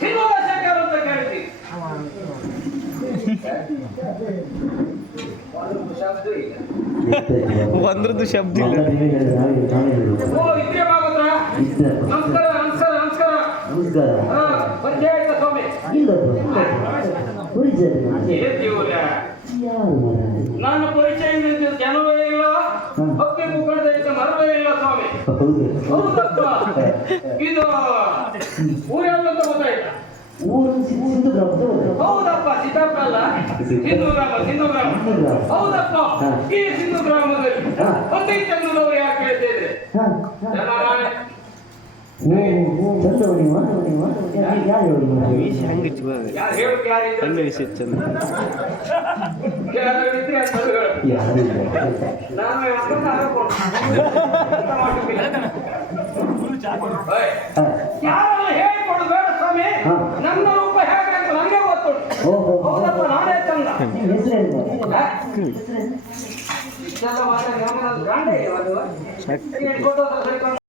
ಸಿಂಹಶೇಖರ್ ಅಂತ ಕೇಳ್ತೀವಿ. ಒಂದ್ರದ್ದು ಶಬ್ದ ಇಲ್ಲ. ಓ ಇದ್ರೆ ಮಾತ್ರ ನಮಸ್ಕಾರ ನಮಸ್ಕಾರ ನಮಸ್ಕಾರ ಪರಿಚಯ ಆಯ್ತಾ ಸ್ವಾಮಿ? ನನ್ನ ಪರಿಚಯ ಜನವೇ ಇಲ್ಲ, ಭಕ್ತಿ ಮುಖಂಡ ಮರವೇ ಇಲ್ಲ ಸ್ವಾಮಿ. ಹೌದಪ್ಪ, ಇದು ಊರಂತ ಗೊತ್ತಾಯ್ತಾ? ಹೌದಪ್ಪ, ಸಿದ್ದಾಪುರ ಅಲ್ಲ, ಸಿಂಧುಗ್ರಾಮ. ಹೌದಪ್ಪ, ಈ ಸಿಂಧು ಗ್ರಾಮದಲ್ಲಿ ಒಂದೇ ಚಂದ್ರನವರು ಯಾಕೆ ಹೇಳ್ತಿದ್ರೆ ಯಾರನ್ನು ಹೇಳಿಕೊಡು ಬೇಡ ಸ್ವಾಮಿ. ನನ್ನ ರೂಪ ಹೇಗೆ ಅಂತ ನನಗೆ ಗೊತ್ತುಂಟು. ಹೌದಪ್ಪ, ನಾನೇ ಚಂದ. ಇಷ್ಟೆಲ್ಲ ಮಾತಾಡಿ